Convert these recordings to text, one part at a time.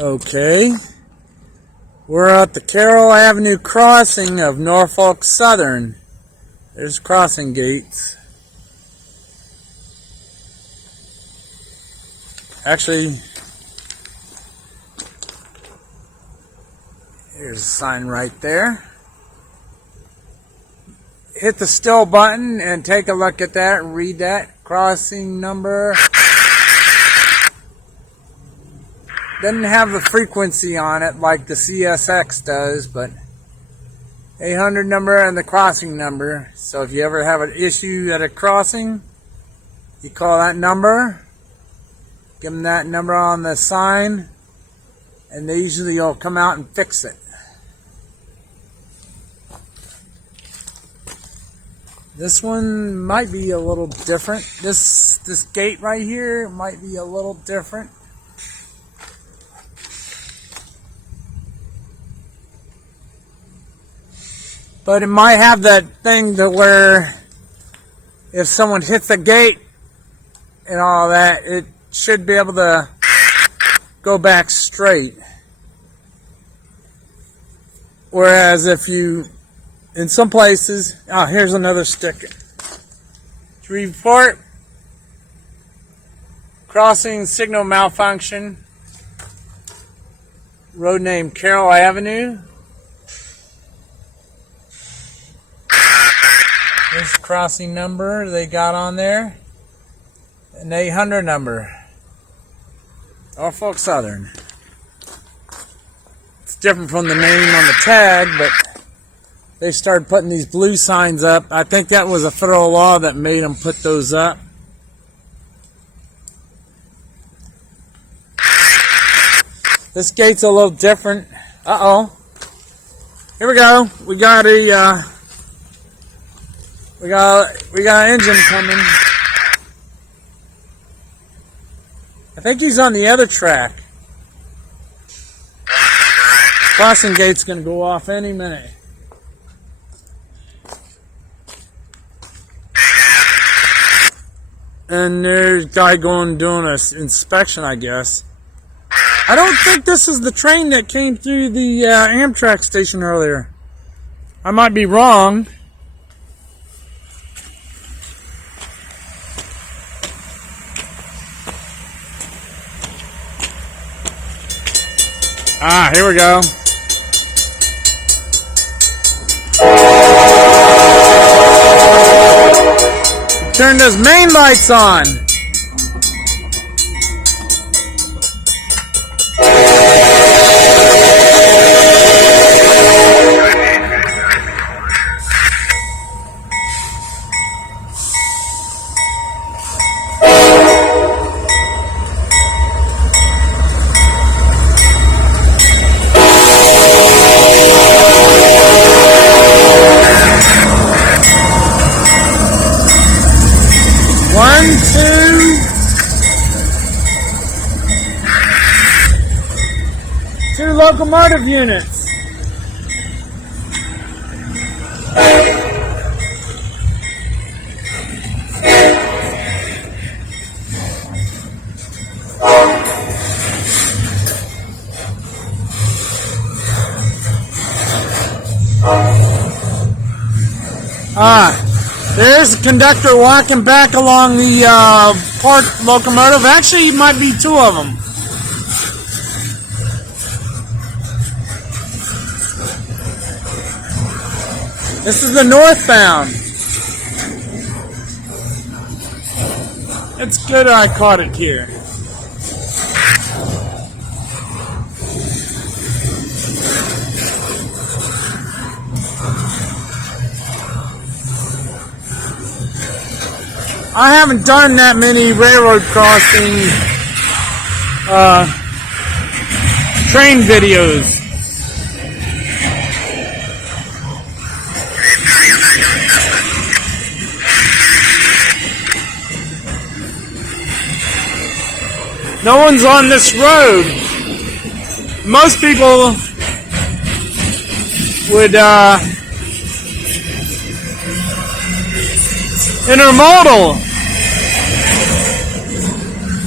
Okay, we're at the Carroll Avenue crossing of Norfolk Southern. There's crossing gates. Actually, here's a sign right there. Hit the still button and take a look at that and read that. Crossing number. Doesn't have the frequency on it like the CSX does, but 800 number and the crossing number. So if you ever have an issue at a crossing, you call that number, give them that number on the sign, and they usually will come out and fix it. This one might be a little different. This gate right here might be a little different. But it might have that thing to where if someone hits the gate and all that, it should be able to go back straight. Whereas if you, in some places, here's another sticker. To report crossing signal malfunction, road name Carroll Avenue. There's the crossing number they got on there. An 800 number. Norfolk Southern. It's different from the name on the tag, but they started putting these blue signs up. I think that was a federal law that made them put those up. This gate's a little different. Uh-oh. Here we go. We got a we got an engine coming. I think he's on the other track. Crossing gate's gonna go off any minute. And there's a guy doing an inspection, I guess. I don't think this is the train that came through the Amtrak station earlier. I might be wrong. Here we go. Turn those main lights on. Two locomotive units. There's a conductor walking back along the parked locomotive. Actually, it might be two of them. This is the northbound. It's good I caught it here. I haven't done that many railroad crossing train videos. No one's on this road. Most people would intermodal.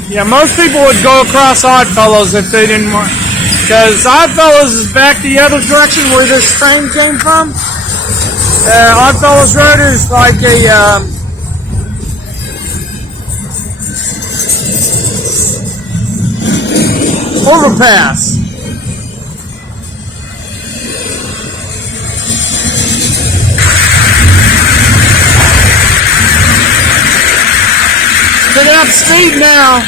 Yeah, most people would go across Oddfellows if they didn't want. Because Oddfellows is back the other direction where this train came from. Oddfellows Road is like a overpass. Picking up speed now.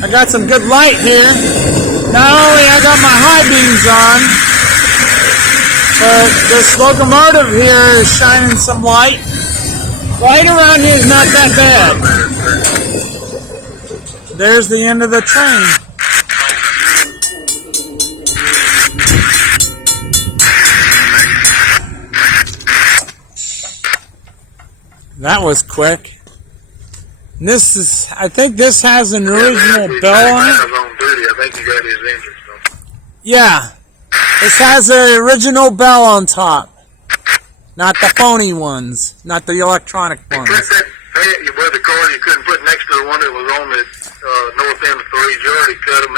I got some good light here. Not only I got my high beams on, but this locomotive here is shining some light. Light around here is not that bad. There's the end of the train. That was quick. This is, I think this has an original bell on it. I think he got his engine. Yeah. This has an original bell on top. Not the phony ones. Not the electronic ones. Where the car you couldn't put next to the one that was on the north end of 3, you already cut them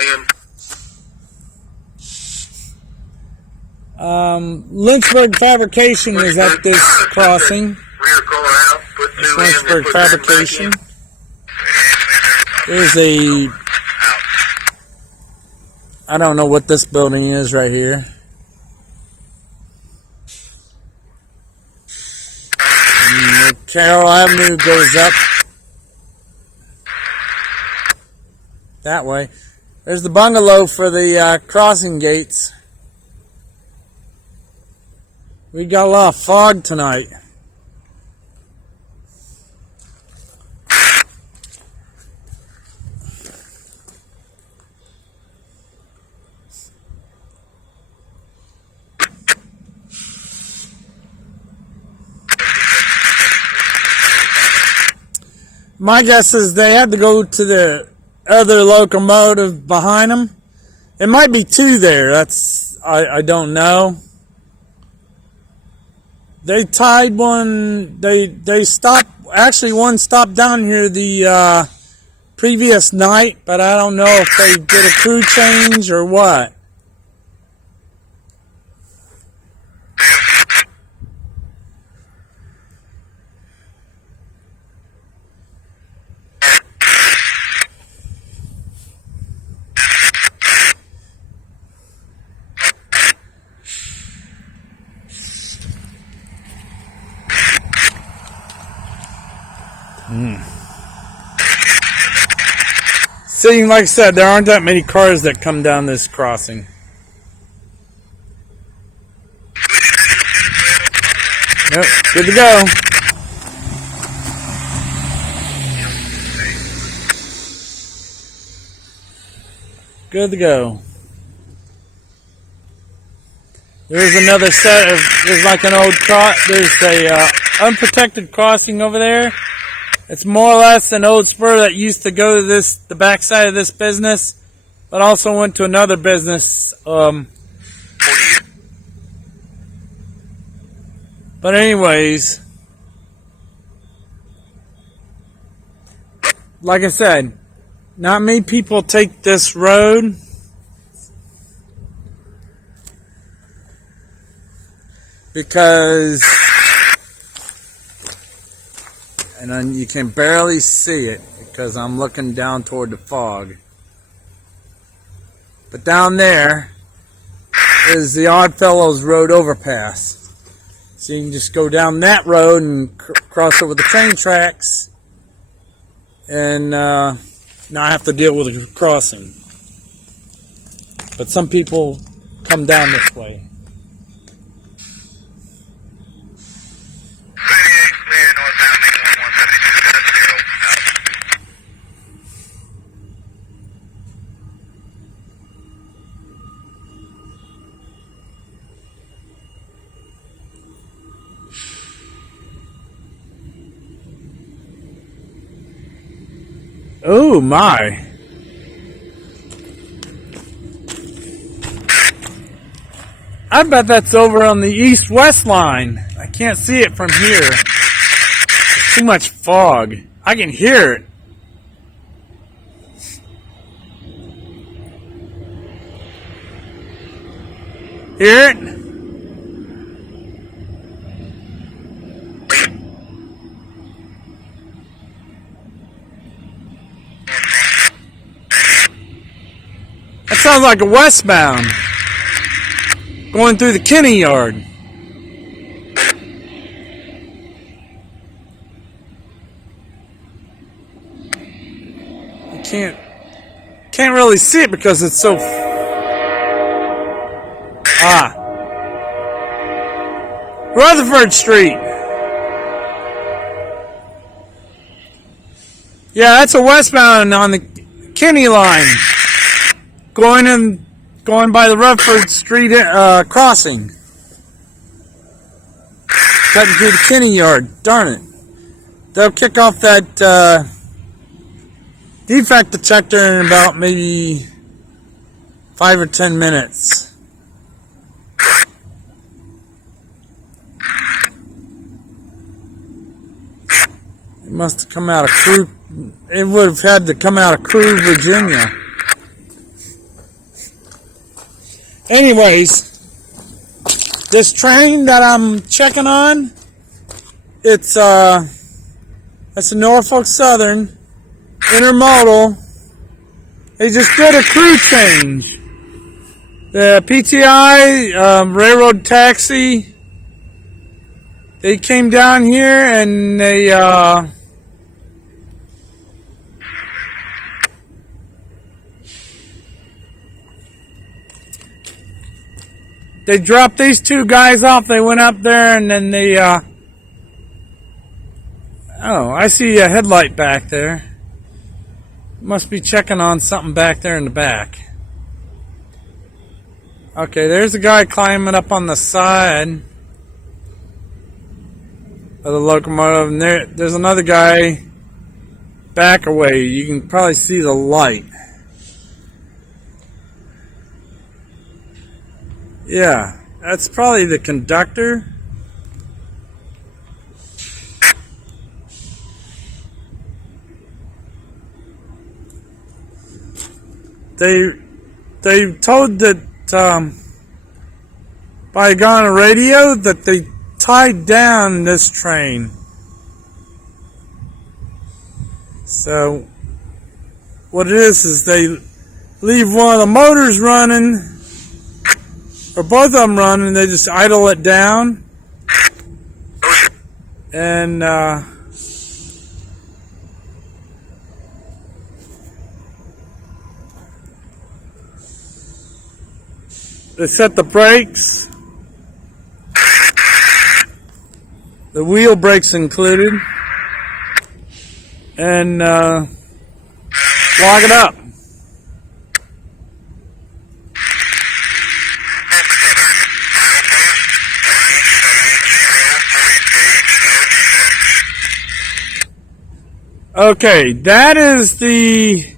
in. Lynchburg Fabrication is at this crossing. Rear car out, put two Lynchburg in, Fabrication. There's a, I don't know what this building is right here. Carroll Avenue goes up that way. There's the bungalow for the crossing gates. We got a lot of fog tonight. My guess is they had to go to the other locomotive behind them. It might be two there. I don't know. They tied one. They stopped. Actually, one stopped down here the previous night, but I don't know if they did a crew change or what. See, like I said, there aren't that many cars that come down this crossing. Yep, good to go. Good to go. There's another set of, there's like an old there's a unprotected crossing over there. It's more or less an old spur that used to go to the backside of this business, but also went to another business. But anyways, like I said, not many people take this road. Because, and then you can barely see it because I'm looking down toward the fog. But down there is the Oddfellows Road overpass. So you can just go down that road and cross over the train tracks and not have to deal with the crossing. But some people come down this way. Oh my. I bet that's over on the east-west line. I can't see it from here. There's too much fog. I can hear it. Hear it? That sounds like a westbound. Going through the Kinney yard. You can't really see it because it's so Rutherford Street. Yeah, that's a westbound on the Kinney line. Going by the Rutherford Street crossing. Cutting through the Kinney yard. Darn it. They'll kick off that defect detector in about maybe 5 or 10 minutes. It must have come out of Crew. It would have had to come out of Crew, Virginia. Anyways, this train that I'm checking on, it's a Norfolk Southern intermodal. They just did a crew change. The PTI railroad taxi, they came down here and they dropped these two guys off. They went up there and then they, oh, I see a headlight back there. Must be checking on something back there in the back. Okay, there's a guy climbing up on the side of the locomotive, and there's another guy back away. You can probably see the light. Yeah, that's probably the conductor. They told that by on a radio that they tied down this train. So what it is they leave one of the motors running, or both of them running, they just idle it down, and they set the brakes, the wheel brakes included, and lock it up. Okay, that is the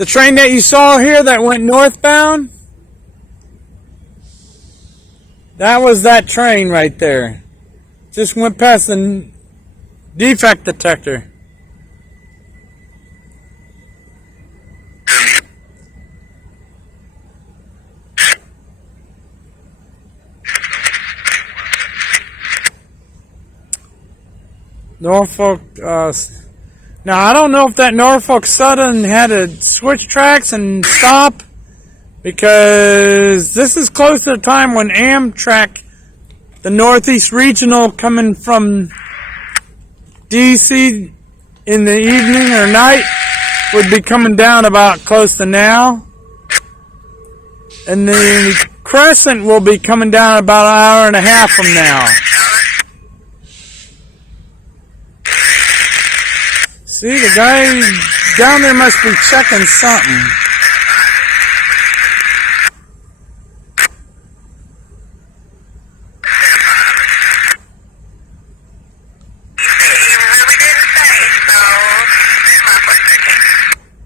train that you saw here that went northbound. That was that train right there. Just went past the defect detector. Norfolk, now I don't know if that Norfolk Southern had to switch tracks and stop, because this is close to the time when Amtrak, the Northeast Regional coming from DC in the evening or night, would be coming down about close to now. And the Crescent will be coming down about an hour and a half from now. See, the guy down there must be checking something.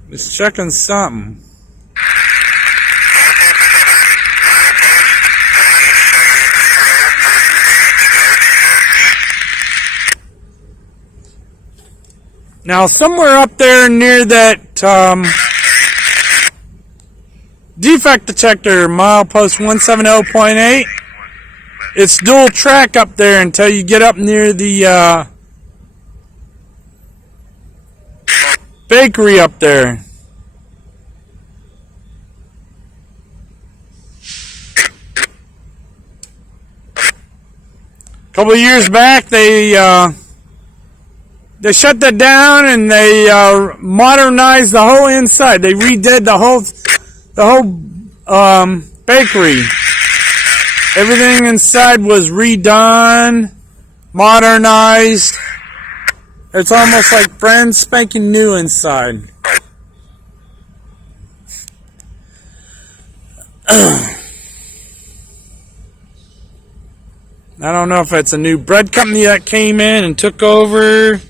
He's checking something. Now, somewhere up there near that defect detector, milepost 170.8, it's dual track up there until you get up near the bakery up there. A couple of years back, they shut that down and they modernized the whole inside. They redid the whole bakery. Everything inside was redone, modernized. It's almost like brand spanking new inside. I don't know if it's a new bread company that came in and took over.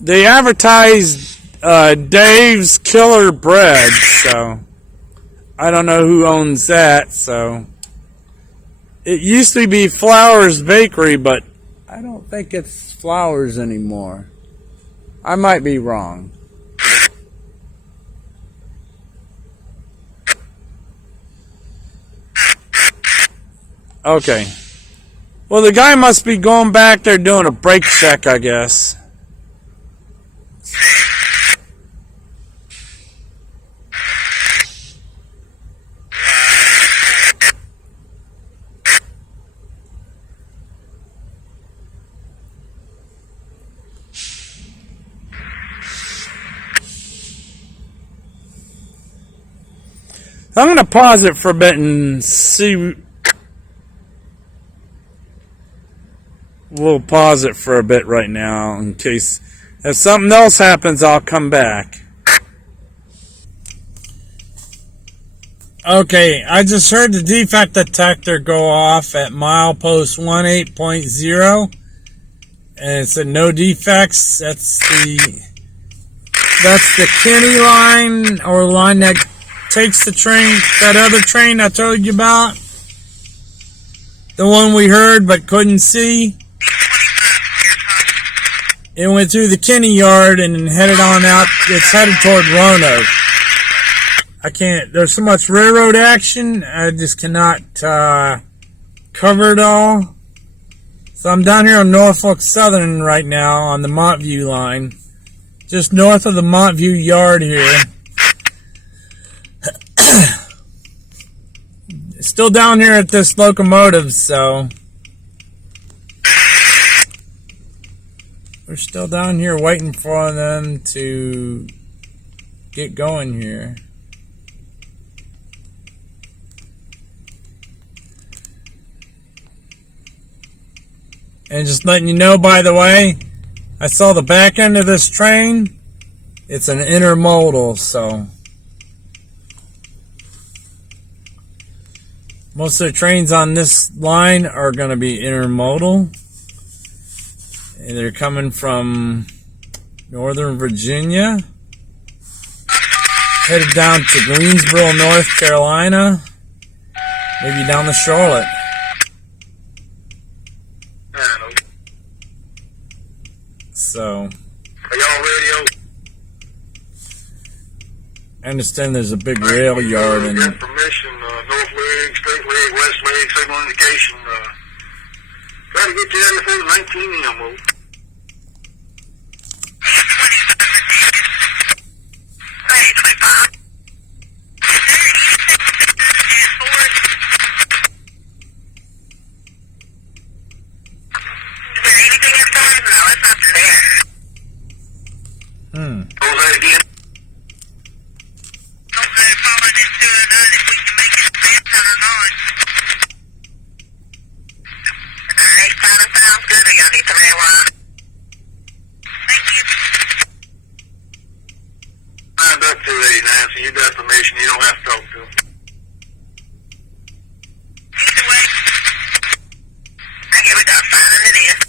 They advertised Dave's Killer Bread, so I don't know who owns that. So it used to be Flowers Bakery, but I don't think it's Flowers anymore. I might be wrong. Okay. Well, the guy must be going back there doing a brake check, I guess. I'm going to pause it for a bit and see. We'll pause it for a bit right now in case if something else happens, I'll come back. Okay, I just heard the defect detector go off at milepost 18.0, and it said no defects. That's the Kinney line, or line that takes the train, that other train I told you about, the one we heard but couldn't see. It went through the Kinney yard and headed on out. It's headed toward Roanoke. I can't, there's so much railroad action, I just cannot cover it all. So I'm down here on Norfolk Southern right now on the Montview line, just north of the Montview yard here. Still down here at this locomotive, so we're still down here waiting for them to get going here. And just letting you know, by the way, I saw the back end of this train. It's an intermodal, so most of the trains on this line are going to be intermodal. And they're coming from Northern Virginia, headed down to Greensboro, North Carolina, maybe down to Charlotte. So, are y'all radio? I understand there's a big rail yard in got permission, north leg, straight leg, west leg, signal indication. Try to get you there before 19 ammo. You got permission, you don't have to talk to them. Either way, I get what I'm finding it is.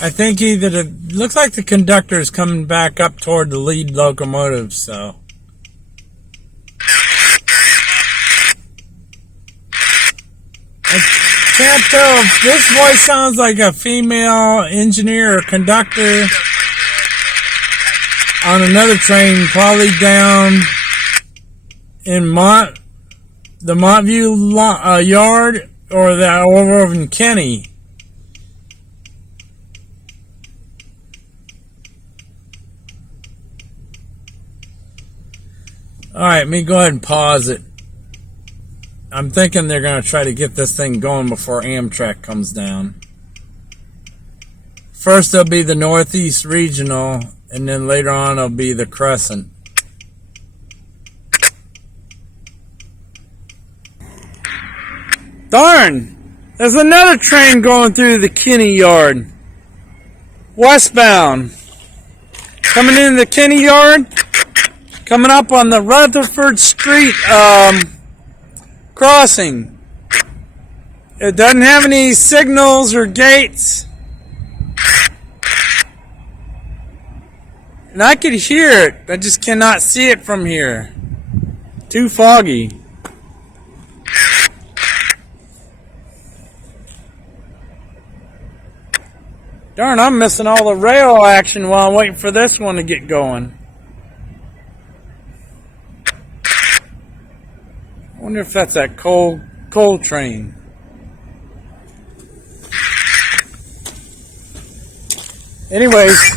I think either looks like the conductor is coming back up toward the lead locomotive, so. Can't tell if this voice sounds like a female engineer or conductor on another train, probably down in the Montview yard, or that over in Kenny. Alright, let me go ahead and pause it. I'm thinking they're going to try to get this thing going before Amtrak comes down. First it'll be the Northeast Regional, and then later on it'll be the Crescent. Darn! There's another train going through the Kinney yard. Westbound. Coming into the Kinney yard. Coming up on the Rutherford Street crossing. It doesn't have any signals or gates. And I could hear it. I just cannot see it from here. Too foggy. Darn, I'm missing all the rail action while I'm waiting for this one to get going. I wonder if that's that coal train. Anyways,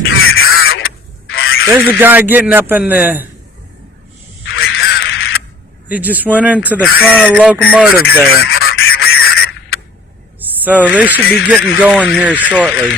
there's a guy getting up in the... He just went into the front of the locomotive there. So they should be getting going here shortly.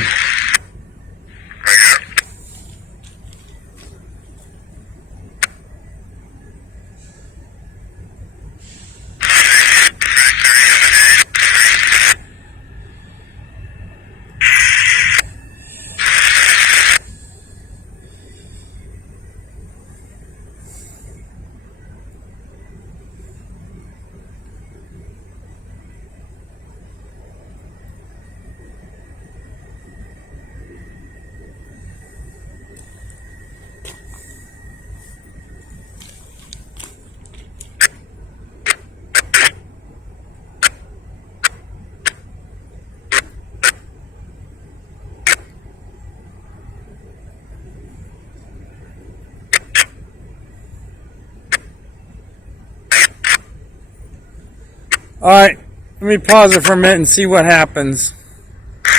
Alright, let me pause it for a minute and see what happens. 25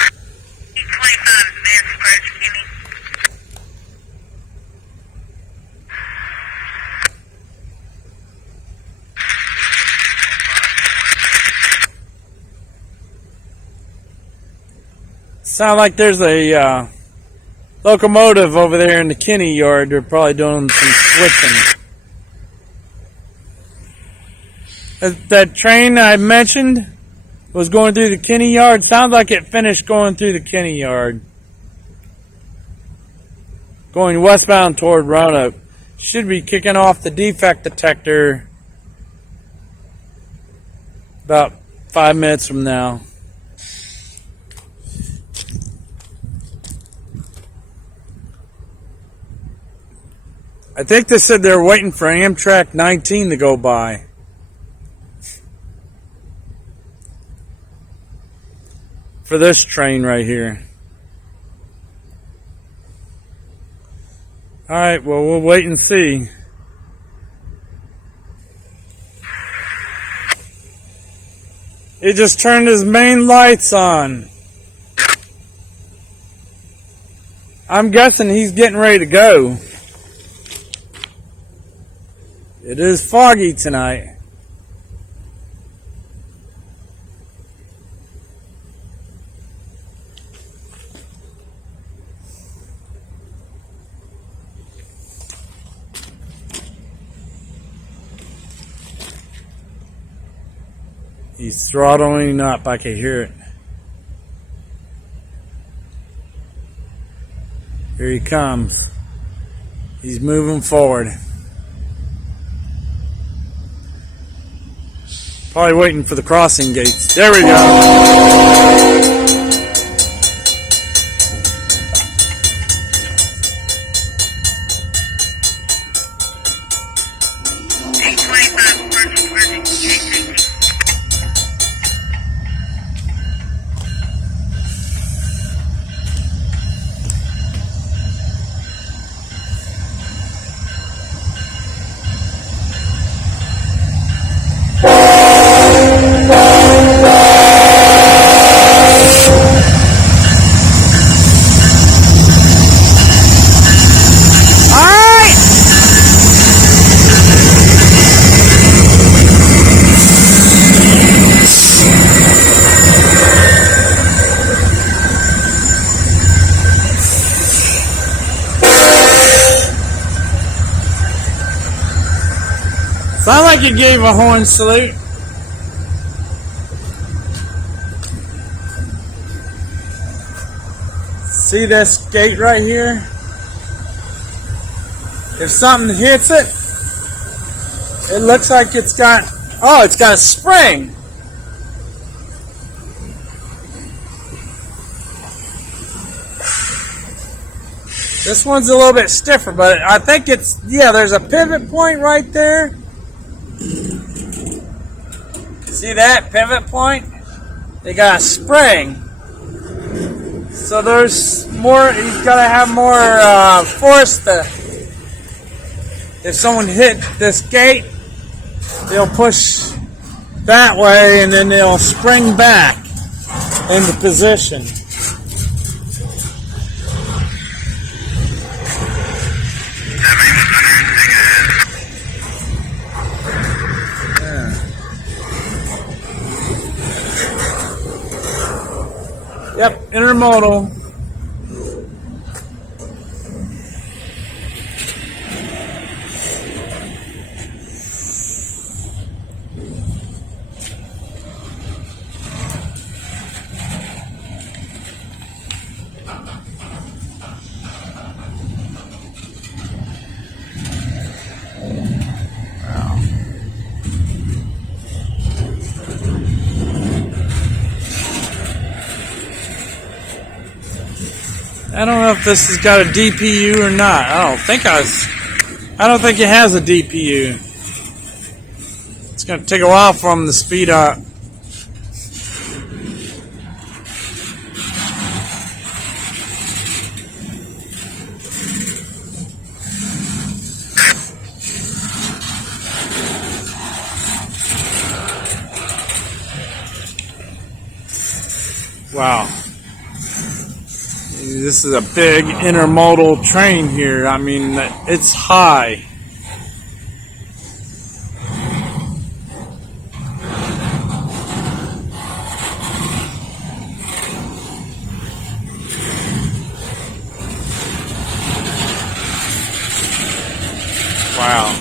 minutes approach Kenny. Sound like there's a locomotive over there in the Kinney yard. They're probably doing some switching. That train I mentioned was going through the Kinney yard. Sounds like it finished going through the Kinney yard. Going westbound toward Roanoke. Should be kicking off the defect detector about 5 minutes from now. I think they said they were waiting for Amtrak 19 to go by. For this train right here. Alright, well, we'll wait and see. He just turned his main lights on. I'm guessing he's getting ready to go. It is foggy tonight. He's throttling up. I can hear it. Here he comes. He's moving forward. Probably waiting for the crossing gates. There we go. Sound like you gave a horn salute. See this gate right here? If something hits it, it looks like it's got a spring. This one's a little bit stiffer, but I think there's a pivot point right there. See that pivot point? They got a spring. So there's more, you've got to have more force if someone hit this gate, they'll push that way and then they'll spring back into position. Yep, intermodal. I don't know if this has got a DPU or not. I don't think it has a DPU. It's going to take a while for them to speed up. Wow. This is a big intermodal train here. I mean, it's high. Wow.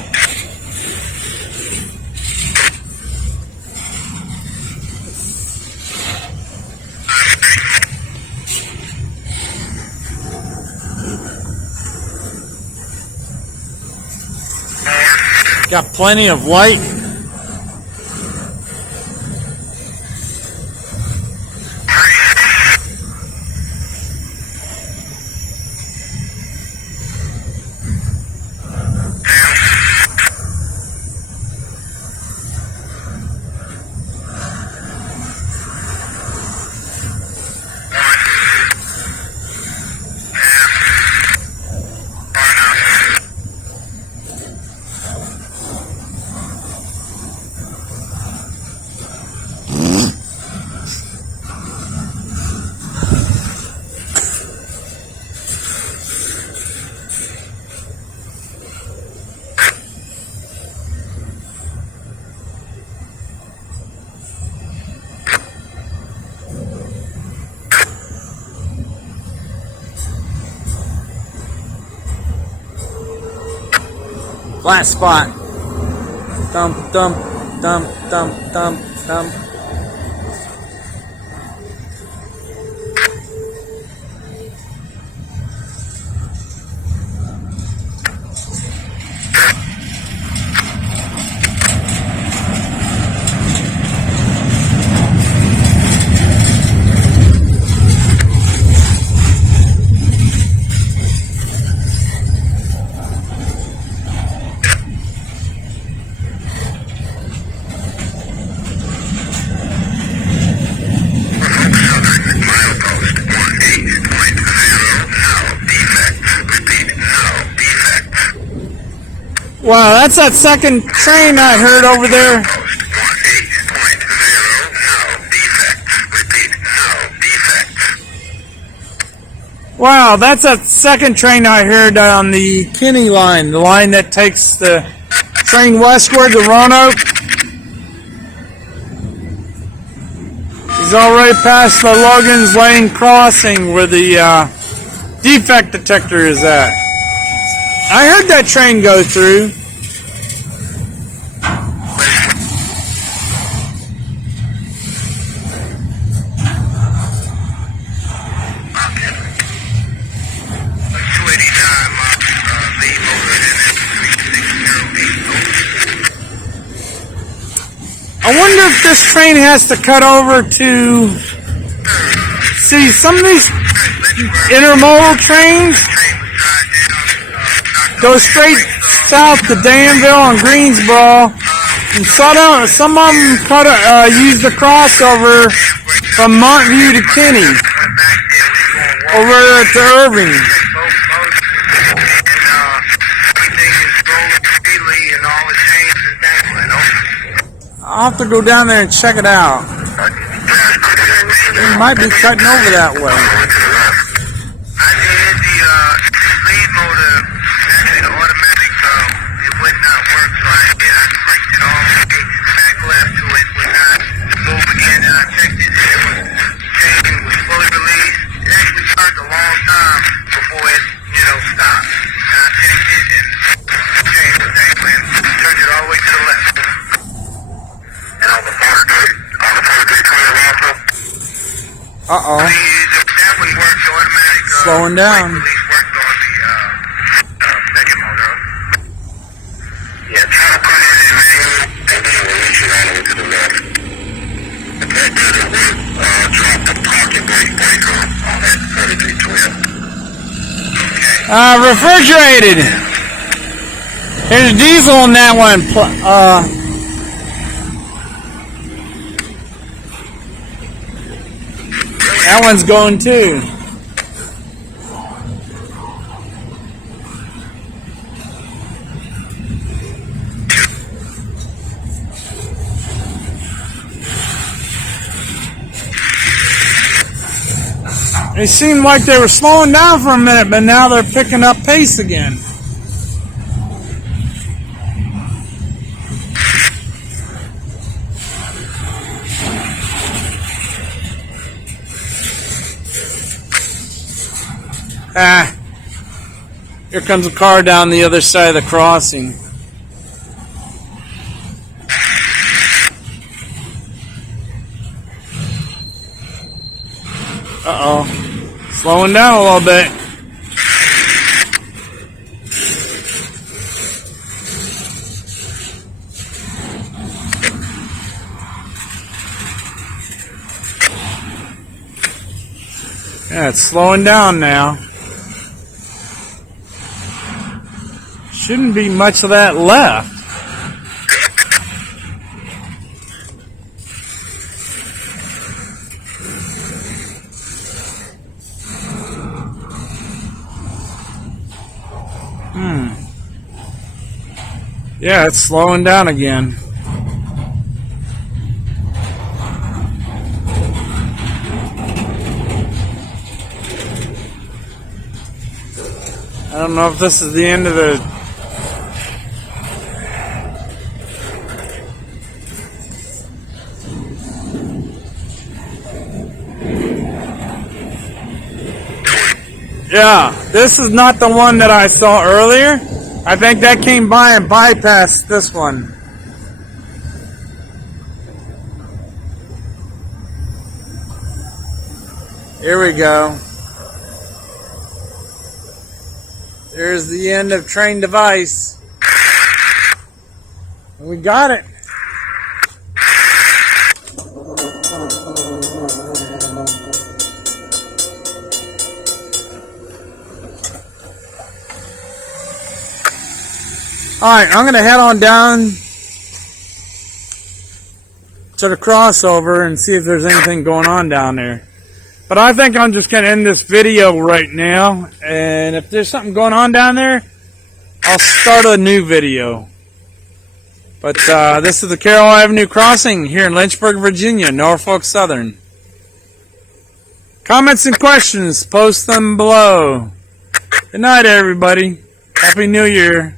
Got plenty of light. Flat spot. Thump, thump, thump, thump, thump, thump. Wow, that's that second train I heard over there. Wow, that's that second train I heard on the Kinney line, the line that takes the train westward to Roanoke. He's already past the Logan's Lane crossing where the defect detector is at. I heard that train go through. if this train has to cut over to... See, some of these intermodal trains go straight south to Danville and Greensboro, and some of them use the crossover from Montview to Kinney over to Irving. I'll have to go down there and check it out. It might be cutting over that way. I did the lead motor, actually the automatic, it would not work, so I cranked it all the way back left to it, would not move again, and I checked it, and it was changing, was fully released. It actually started a long time before it, stopped. And I checked it, and the chain was dangling, turned it all the way to the left. And on the first day, also, uh-oh. That one works automatic. Slowing down. Worked on the second motor. Yeah, try to put it in manual and then release it all the way to the left. If that doesn't work, drop the parking brake breaker on that 3312. Okay. Refrigerated. There's diesel in that one. That one's going too. It seemed like they were slowing down for a minute, but now they're picking up pace again. Here comes a car down the other side of the crossing. Uh-oh. Slowing down a little bit. Yeah, it's slowing down now. Shouldn't be much of that left. Yeah, it's slowing down again. I don't know if this is the end of the... Yeah, this is not the one that I saw earlier. I think that came by and bypassed this one. Here we go. There's the end of train device. We got it. Alright, I'm going to head on down to the crossover and see if there's anything going on down there. But I think I'm just going to end this video right now. And if there's something going on down there, I'll start a new video. But this is the Carroll Avenue crossing here in Lynchburg, Virginia, Norfolk Southern. Comments and questions, post them below. Good night, everybody. Happy New Year.